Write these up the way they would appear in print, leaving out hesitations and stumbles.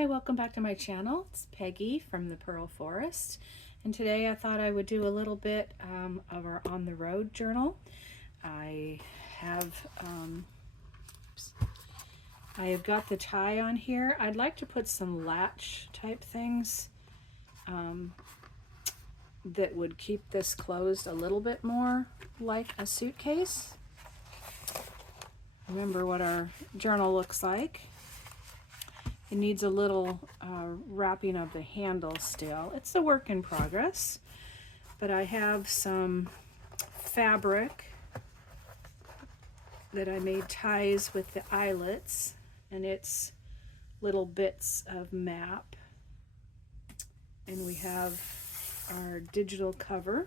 Hi, welcome back to my channel. It's Peggy from the Pearl Forest, and today I thought I would do a little bit of our on the road journal. I have got the tie on here. I'd like to put some latch type things that would keep this closed a little bit more like a suitcase. Remember what our journal looks like. It needs a little wrapping of the handle still. It's a work in progress, but I have some fabric that I made ties with the eyelets, and it's little bits of map. And we have our digital cover.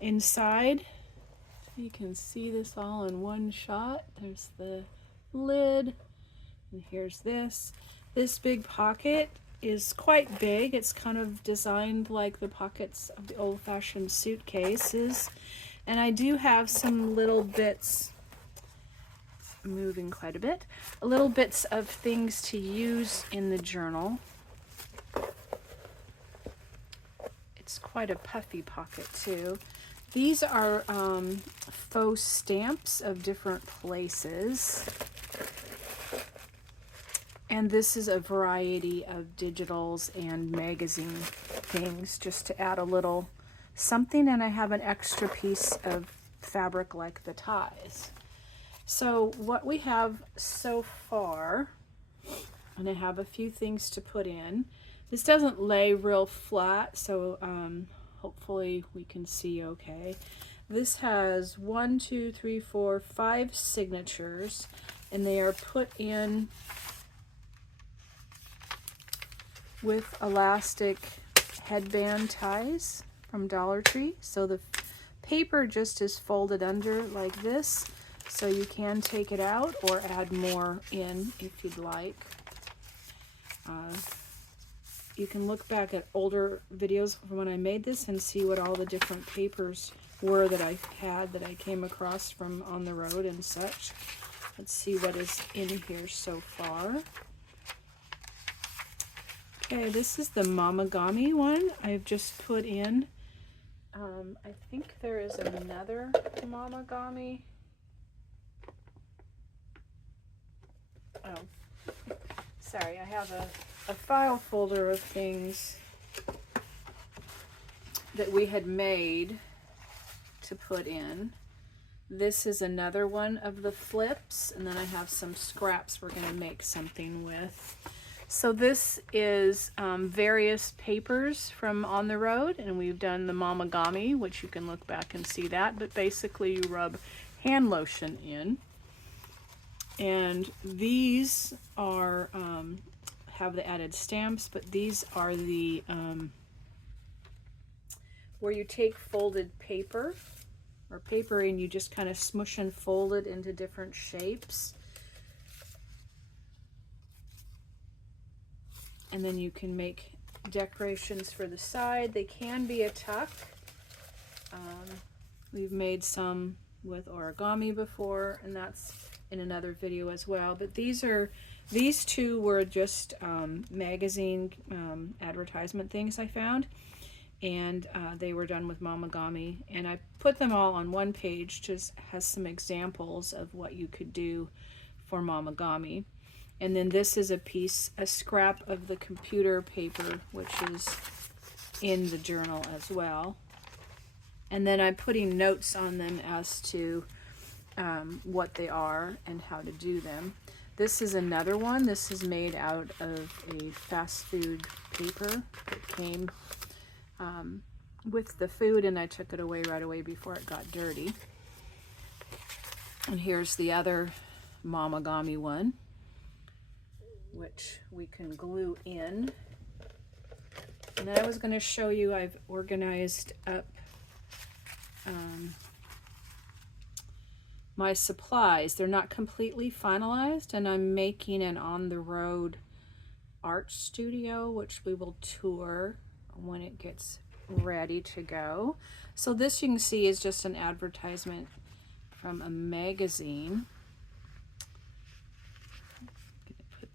Inside, you can see this all in one shot. There's the lid. And here's this. This big pocket is quite big. It's kind of designed like the pockets of the old-fashioned suitcases. And I do have some little bits, moving quite a bit, little bits of things to use in the journal. It's quite a puffy pocket too. These are faux stamps of different places. And this is a variety of digitals and magazine things just to add a little something. And I have an extra piece of fabric like the ties. So what we have so far, and I have a few things to put in. This doesn't lay real flat, so hopefully we can see okay. This has 1, 2, 3, 4, 5 signatures, and they are put in with elastic headband ties from Dollar Tree. So the paper just is folded under like this, so you can take it out or add more in if you'd like. You can look back at older videos from when I made this and see what all the different papers were that I had that I came across from on the road and such. Let's see what is in here so far. Okay, this is the Mamagami one I've just put in. I think there is another Mamagami. Oh, sorry, I have a file folder of things that we had made to put in. This is another one of the flips, and then I have some scraps we're going to make something with. So this is various papers from on the road, and we've done the Mamagami, which you can look back and see that, but basically you rub hand lotion in. And these are, have the added stamps, but these are the, where you take folded paper, or paper, and you just kind of smush and fold it into different shapes. And then you can make decorations for the side. They can be a tuck. We've made some with origami before, and that's in another video as well. But these two were just magazine advertisement things I found, and they were done with Mamagami. And I put them all on one page, just has some examples of what you could do for Mamagami. And then this is a scrap of the computer paper, which is in the journal as well. And then I'm putting notes on them as to what they are and how to do them. This is another one. This is made out of a fast food paper that came with the food, and I took it away right away before it got dirty. And here's the other Mamagami one, which we can glue in. And then I was going to show you, I've organized up my supplies. They're not completely finalized, and I'm making an on-the-road art studio, which we will tour when it gets ready to go. So this, you can see, is just an advertisement from a magazine.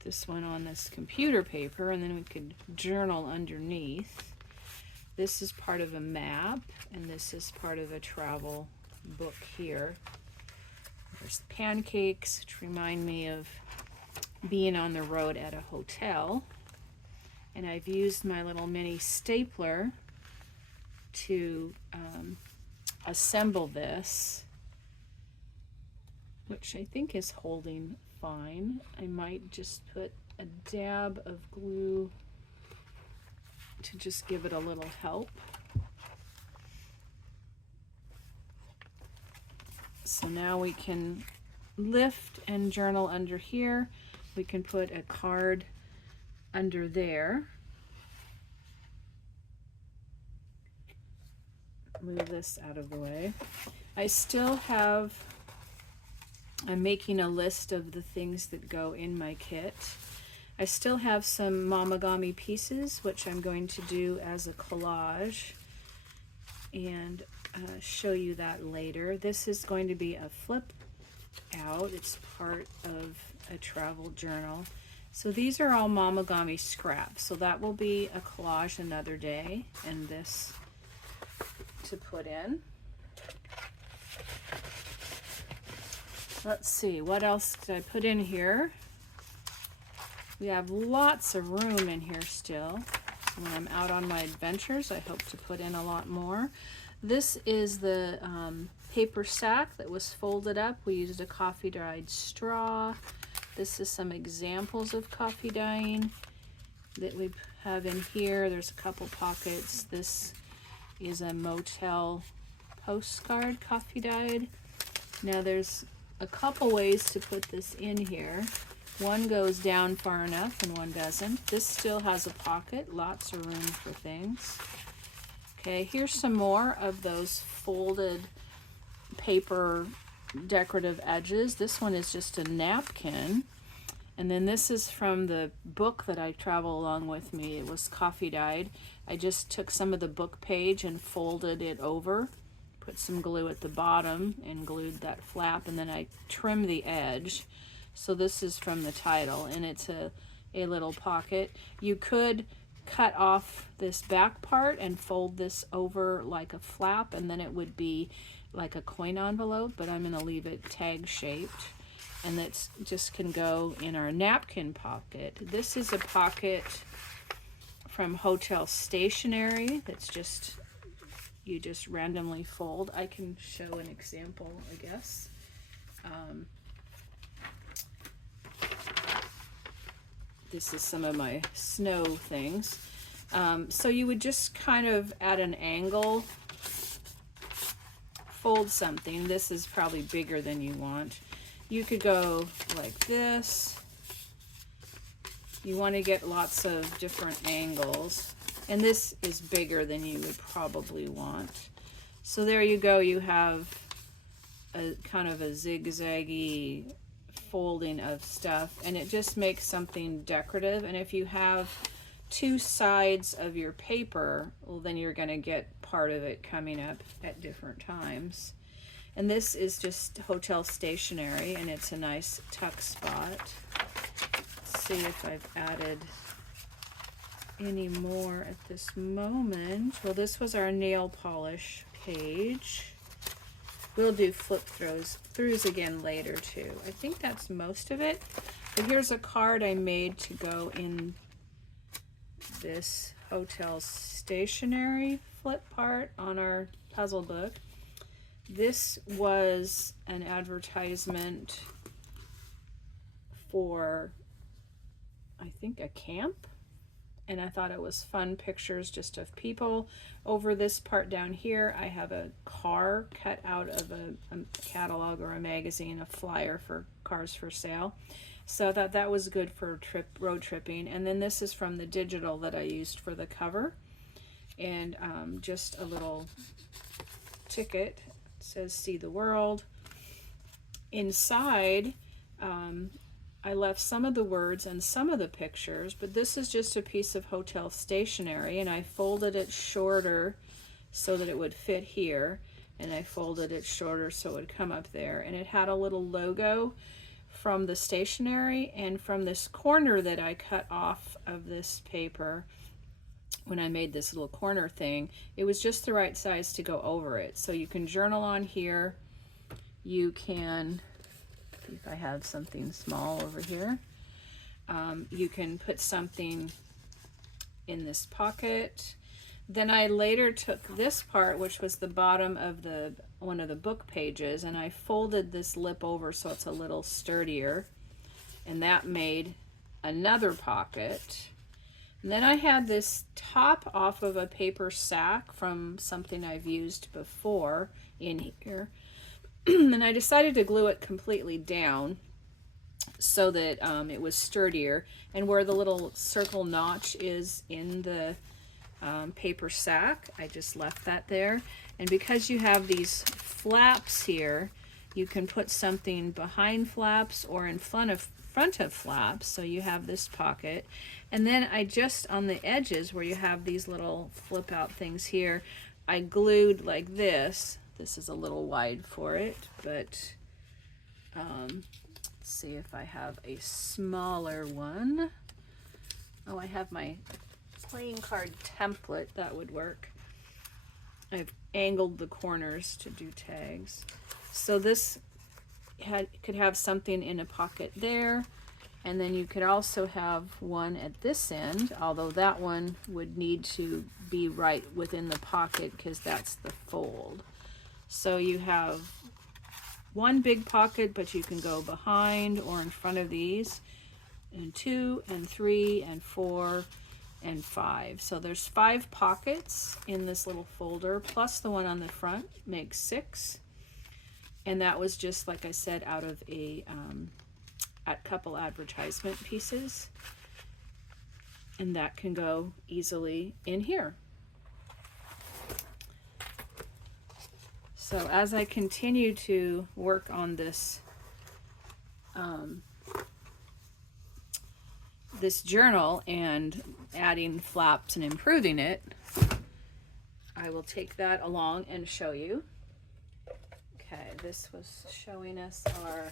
this one on this computer paper, and then we could journal underneath. This is part of a map, and this is part of a travel book here. There's pancakes, which remind me of being on the road at a hotel. And I've used my little mini stapler to assemble this, which I think is holding fine. I might just put a dab of glue to just give it a little help. So now we can lift and journal under here. We can put a card under there. Move this out of the way. I still have, I'm making a list of the things that go in my kit. I still have some Mamagami pieces, which I'm going to do as a collage and show you that later. This is going to be a flip out. It's part of a travel journal. So these are all Mamagami scraps. So that will be a collage another day, and this to put in. Let's see, what else did I put in here? We have lots of room in here still. When I'm out on my adventures, I hope to put in a lot more. This is the paper sack that was folded up. We used a coffee dyed straw. This is some examples of coffee dyeing that we have in here. There's a couple pockets. This is a motel postcard coffee dyed. Now there's a couple ways to put this in here. One goes down far enough and one doesn't. This still has a pocket, lots of room for things. Okay, here's some more of those folded paper decorative edges. This one is just a napkin. And then this is from the book that I travel along with me. It was coffee dyed. I just took some of the book page and folded it over, put some glue at the bottom and glued that flap, and then I trimmed the edge. So this is from the title, and it's a little pocket. You could cut off this back part and fold this over like a flap, and then it would be like a coin envelope, but I'm going to leave it tag shaped, and that's just can go in our napkin pocket. This is a pocket from Hotel Stationery that's just, you just randomly fold. I can show an example, I guess. This is some of my snow things. So you would just kind of at an angle fold something. This is probably bigger than you want. You could go like this. You want to get lots of different angles. And this is bigger than you would probably want. So there you go. You have a kind of a zigzaggy folding of stuff, and it just makes something decorative. And if you have two sides of your paper, well, then you're going to get part of it coming up at different times. And this is just Hotel Stationery, and it's a nice tuck spot. Let's see if I've added any more at this moment. Well, this was our nail polish page. We'll do flip throughs again later too. I think that's most of it. But here's a card I made to go in this Hotel Stationery flip part on our puzzle book. This was an advertisement for, I think, a camp. And I thought it was fun pictures just of people. Over this part down here, I have a car cut out of a catalog or a magazine, a flyer for cars for sale. So I thought that was good for road tripping. And then this is from the digital that I used for the cover. And just a little ticket. It says see the world. Inside, I left some of the words and some of the pictures, but this is just a piece of Hotel Stationery, and I folded it shorter so that it would fit here, and I folded it shorter so it would come up there. And it had a little logo from the stationery and from this corner that I cut off of this paper when I made this little corner thing. It was just the right size to go over it. So you can journal on here. You can, if I have something small over here, you can put something in this pocket. Then I later took this part, which was the bottom of one of the book pages, and I folded this lip over so it's a little sturdier, and that made another pocket. And then I had this top off of a paper sack from something I've used before in here, and I decided to glue it completely down so that it was sturdier, and where the little circle notch is in the paper sack, I just left that there. And because you have these flaps here, you can put something behind flaps or in front of flaps, so you have this pocket. And then I just, on the edges where you have these little flip out things here, I glued like this. This is a little wide for it, but let's see if I have a smaller one. Oh, I have my playing card template. That would work. I've angled the corners to do tags. So this could have something in a pocket there, and then you could also have one at this end, although that one would need to be right within the pocket because that's the fold. So you have one big pocket, but you can go behind or in front of these, and 2 and 3 and 4 and 5. So there's 5 pockets in this little folder, plus the one on the front makes 6. And that was just, like I said, out of a couple advertisement pieces. And that can go easily in here. So as I continue to work on this this journal and adding flaps and improving it, I will take that along and show you. Okay, this was showing us our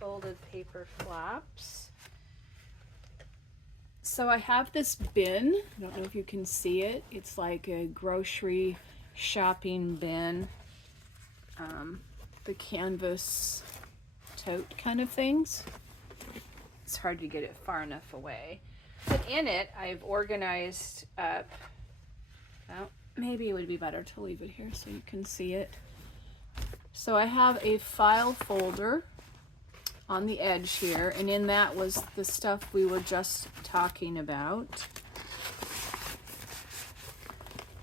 folded paper flaps. So I have this bin. I don't know if you can see it. It's like a grocery shopping bin, the canvas tote kind of things. It's hard to get it far enough away. But in it, I've organized up, well, maybe it would be better to leave it here so you can see it. So I have a file folder on the edge here, and in that was the stuff we were just talking about.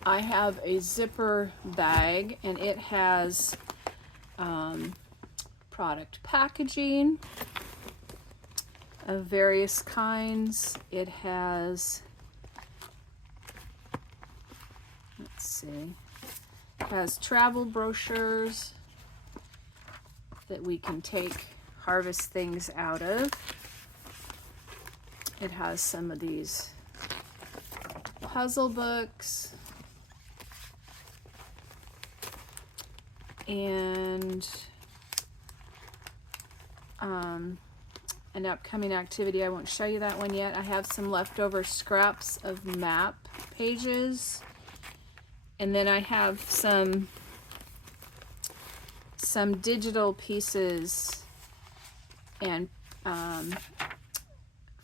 I have a zipper bag, and it has product packaging of various kinds. It has, let's see, it has travel brochures that we can harvest things out of. It has some of these puzzle books and an upcoming activity. I won't show you that one yet. I have some leftover scraps of map pages, and then I have some digital pieces and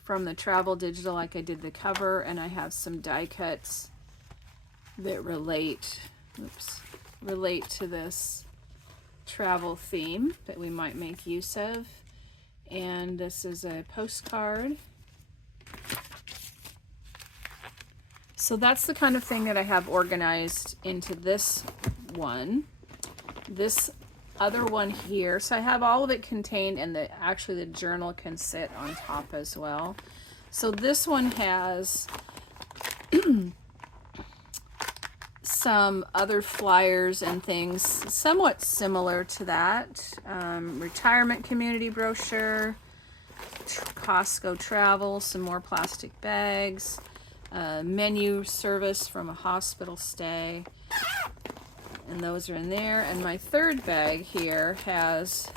from the Travel Digital, like I did the cover, and I have some die cuts that relate to this travel theme that we might make use of. And this is a postcard. So that's the kind of thing that I have organized into this one. This other one here, so I have all of it contained, and actually the journal can sit on top as well. So this one has some other flyers and things somewhat similar to that. Retirement community brochure, Costco travel, some more plastic bags, menu service from a hospital stay, and those are in there. And my third bag here has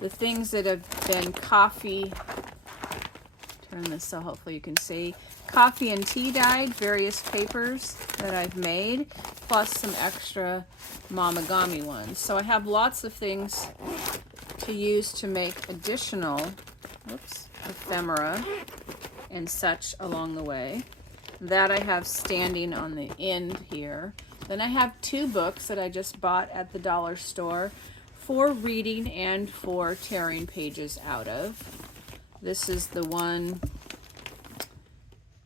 the things that have been coffee, turn this so hopefully you can see, coffee and tea dyed, various papers that I've made, plus some extra Mamagami ones. So I have lots of things to use to make additional, ephemera and such along the way. That I have standing on the end here. Then I have 2 books that I just bought at the dollar store for reading and for tearing pages out of. This is the one,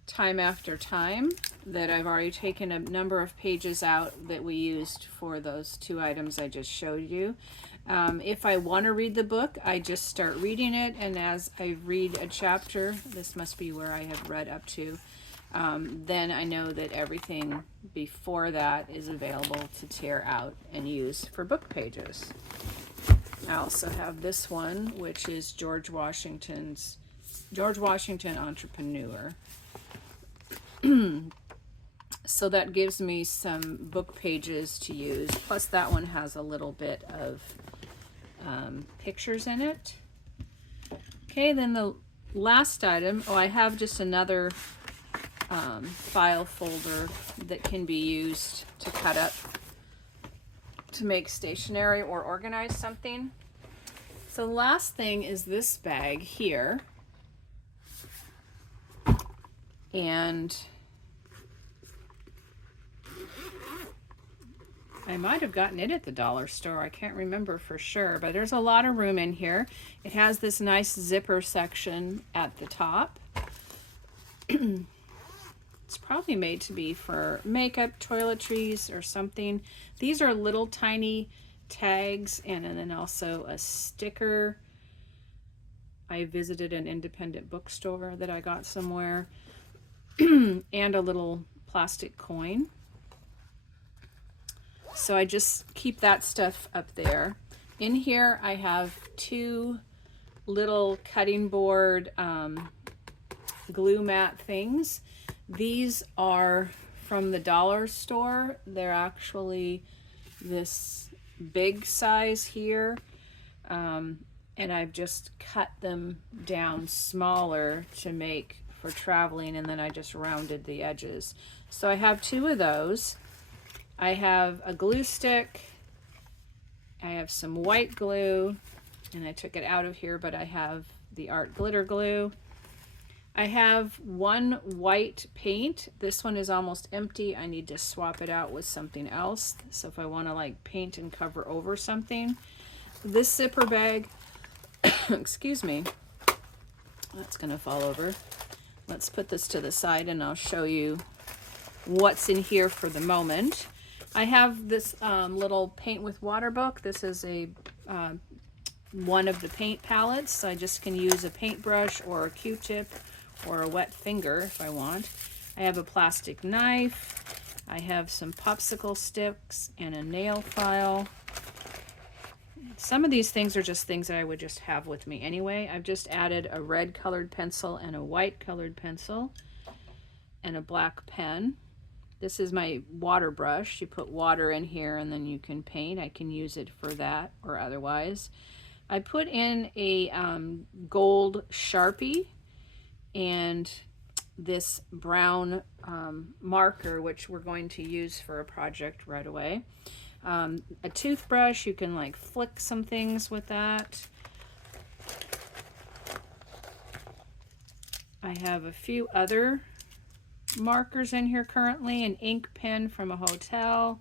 Time After Time, that I've already taken a number of pages out that we used for those 2 items I just showed you. If I want to read the book, I just start reading it, and as I read a chapter, this must be where I have read up to, then I know that everything before that is available to tear out and use for book pages. I also have this one, which is George Washington Entrepreneur. So that gives me some book pages to use. Plus that one has a little bit of pictures in it. Okay, then the last item, I have just another file folder that can be used to cut up to make stationery or organize something. So the last thing is this bag here. And I might have gotten it at the dollar store. I can't remember for sure, but there's a lot of room in here. It has this nice zipper section at the top. It's probably made to be for makeup, toiletries, or something. These are little tiny tags, and then also a sticker. I visited an independent bookstore that I got somewhere. And a little plastic coin. So I just keep that stuff up there. In here I have 2 little cutting board glue mat things. These are from the dollar store. They're actually this big size here. And I've just cut them down smaller to make for traveling, and then I just rounded the edges. So I have 2 of those. I have a glue stick. I have some white glue, and I took it out of here, but I have the art glitter glue. I have 1 white paint. This one is almost empty. I need to swap it out with something else. So if I want to like paint and cover over something. This zipper bag, excuse me, that's gonna fall over. Let's put this to the side and I'll show you what's in here for the moment. I have this little paint with water book. This is a one of the paint palettes. I just can use a paintbrush or a Q-tip or a wet finger if I want. I have a plastic knife. I have some popsicle sticks and a nail file. Some of these things are just things that I would just have with me anyway. I've just added a red colored pencil and a white colored pencil and a black pen. This is my water brush. You put water in here and then you can paint. I can use it for that or otherwise. I put in a gold Sharpie and this brown marker, which we're going to use for a project right away. A toothbrush, you can like flick some things with that. I have a few other markers in here currently, an ink pen from a hotel,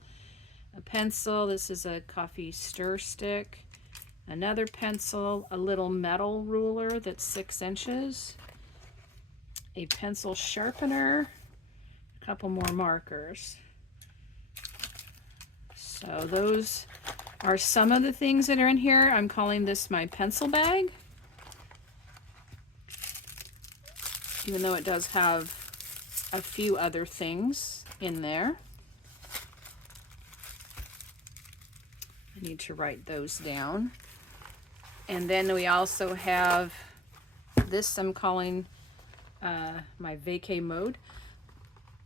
a pencil, this is a coffee stir stick, another pencil, a little metal ruler that's 6 inches, a pencil sharpener, a couple more markers. So those are some of the things that are in here. I'm calling this my pencil bag, even though it does have a few other things in there. I need to write those down. And then we also have this I'm calling my vacay mode.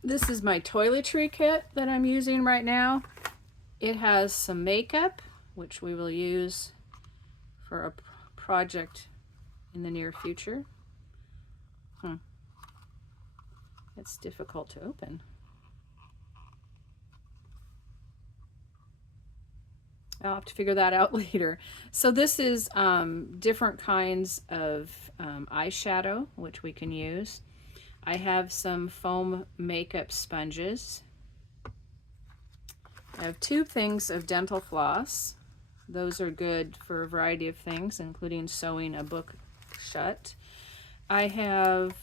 This is my toiletry kit that I'm using right now. It has some makeup, which we will use for a project in the near future. It's difficult to open. I'll have to figure that out later. So this is different kinds of eyeshadow, which we can use. I have some foam makeup sponges. I have 2 things of dental floss. Those are good for a variety of things, including sewing a book shut. I have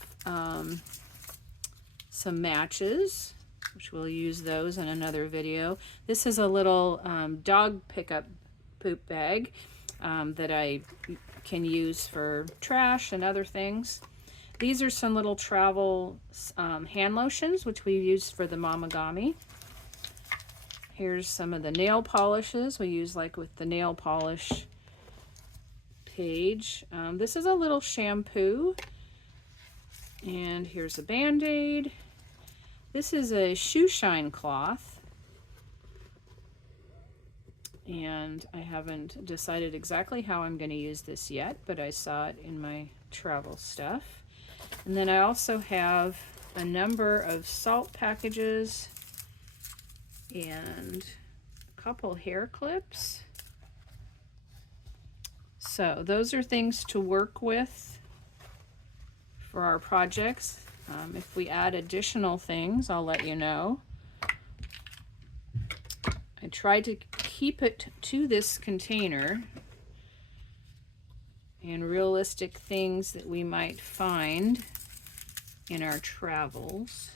some matches, which we'll use those in another video. This is a little dog pickup poop bag that I can use for trash and other things. These are some little travel hand lotions, which we use for the Mamagami. Here's some of the nail polishes we use, like with the nail polish page. This is a little shampoo. And here's a Band-Aid. This is a shoe shine cloth. And I haven't decided exactly how I'm going to use this yet, but I saw it in my travel stuff. And then I also have a number of salt packages and a couple hair clips. So those are things to work with for our projects. If we add additional things, I'll let you know. I tried to keep it to this container and realistic things that we might find in our travels.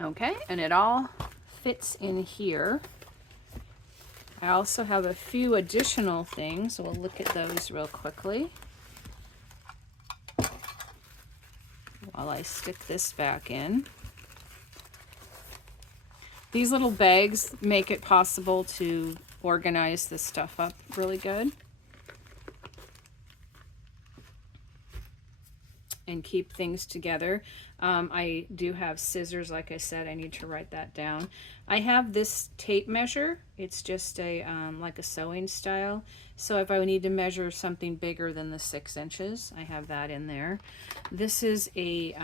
Okay, and it all fits in here. I also have a few additional things, so we'll look at those real quickly while I stick this back in. These little bags make it possible to organize this stuff up really good and keep things together. I do have scissors, like I said. I need to write that down. I have this tape measure. It's just a like a sewing style. So if I need to measure something bigger than the 6 inches, I have that in there. This is a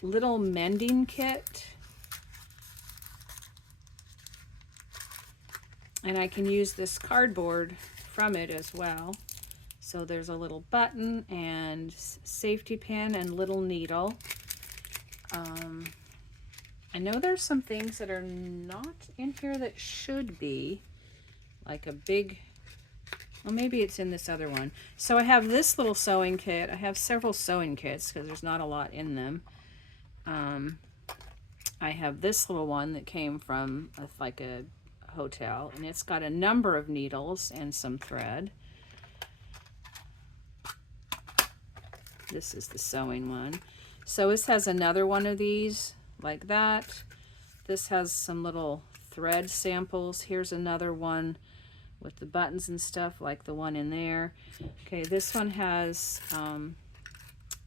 little mending kit. And I can use this cardboard from it as well. So there's a little button and safety pin and little needle. I know there's some things that are not in here that should be, like a big, well, maybe it's in this other one. So I have this little sewing kit. I have several sewing kits because there's not a lot in them. I have this little one that came from like a hotel, and it's got a number of needles and some thread. This is the sewing one. So this has another one of these like that. This has some little thread samples. Here's another one with the buttons and stuff, like the one in there. Okay, this one has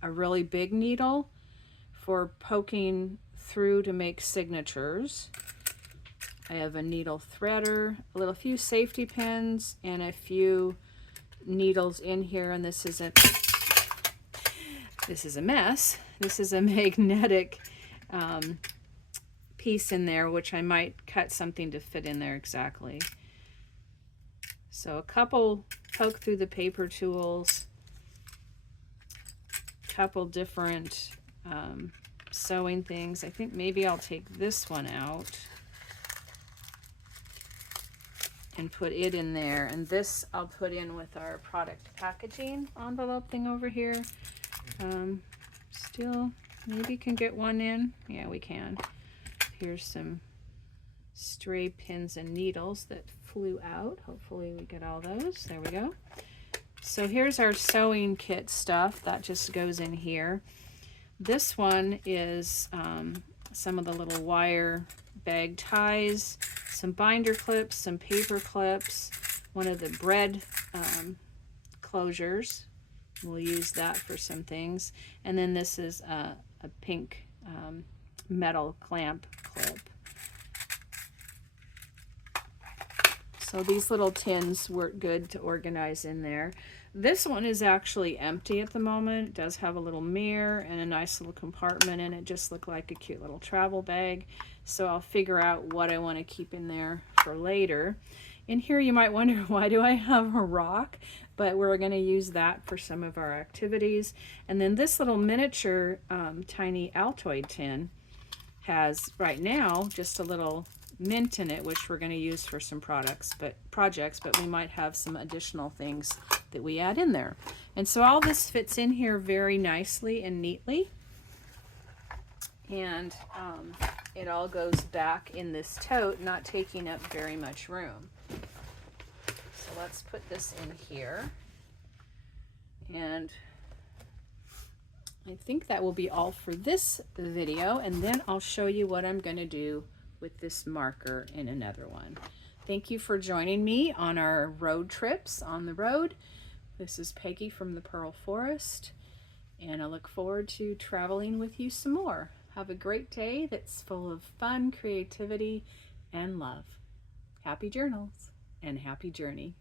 a really big needle for poking through to make signatures. I have a needle threader, a few safety pins, and a few needles in here. And this is a mess. This is a magnetic piece in there, which I might cut something to fit in there exactly. So a couple poke through the paper tools, couple different sewing things. I think maybe I'll take this one out and put it in there, and this I'll put in with our product packaging envelope thing over here. Still, maybe can get one in. Yeah, we can. Here's some stray pins and needles that flew out. Hopefully we get all those. There we go. So here's our sewing kit stuff. That just goes in here. This one is some of the little wire bag ties, some binder clips, some paper clips, one of the bread closures. We'll use that for some things. And then this is a pink metal clamp clip. So these little tins work good to organize in there. This one is actually empty at the moment. It does have a little mirror and a nice little compartment in it. Just look like a cute little travel bag. So I'll figure out what I want to keep in there for later. In here you might wonder, why do I have a rock? But we're going to use that for some of our activities. And then this little miniature tiny Altoid tin has right now just a little mint in it, which we're going to use for some projects, but we might have some additional things that we add in there. And so all this fits in here very nicely and neatly. And it all goes back in this tote, not taking up very much room. So let's put this in here. And I think that will be all for this video, and then I'll show you what I'm going to do with this marker in another one. Thank you for joining me on our road trips on the road. This is Peggy from the Pearl Forest, and I look forward to traveling with you some more. Have a great day that's full of fun, creativity, and love. Happy journals and happy journey.